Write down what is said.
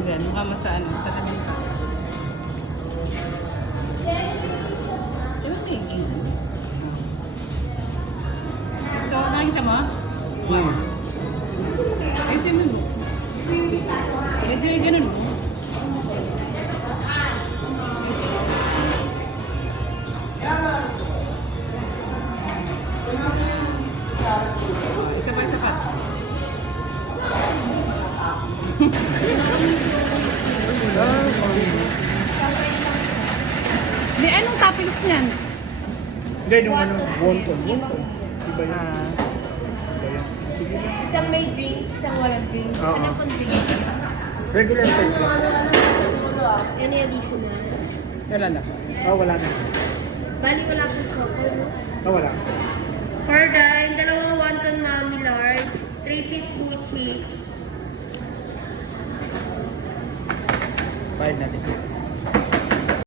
dyan. Mukha mo sa ano, sa lamin ka. Diba piging? So, kain ka mo? Ayusin mo. Medyo yung ganun mo. Isa pa, isa pa. Di, anong toppings niyan? Hindi, nung ano, wonton. Wonton. Iba yan. Iba yan. Sige lang. Isang may drinks, isang walang drinks. Oo. Ano pang drinks? Regular type lang. Yan yung additional. Wala na. Wala na. Bali, wala pang choco, no? Wala. For dine, dalawang wonton mami large, 3-piece buchi. Bayad natin.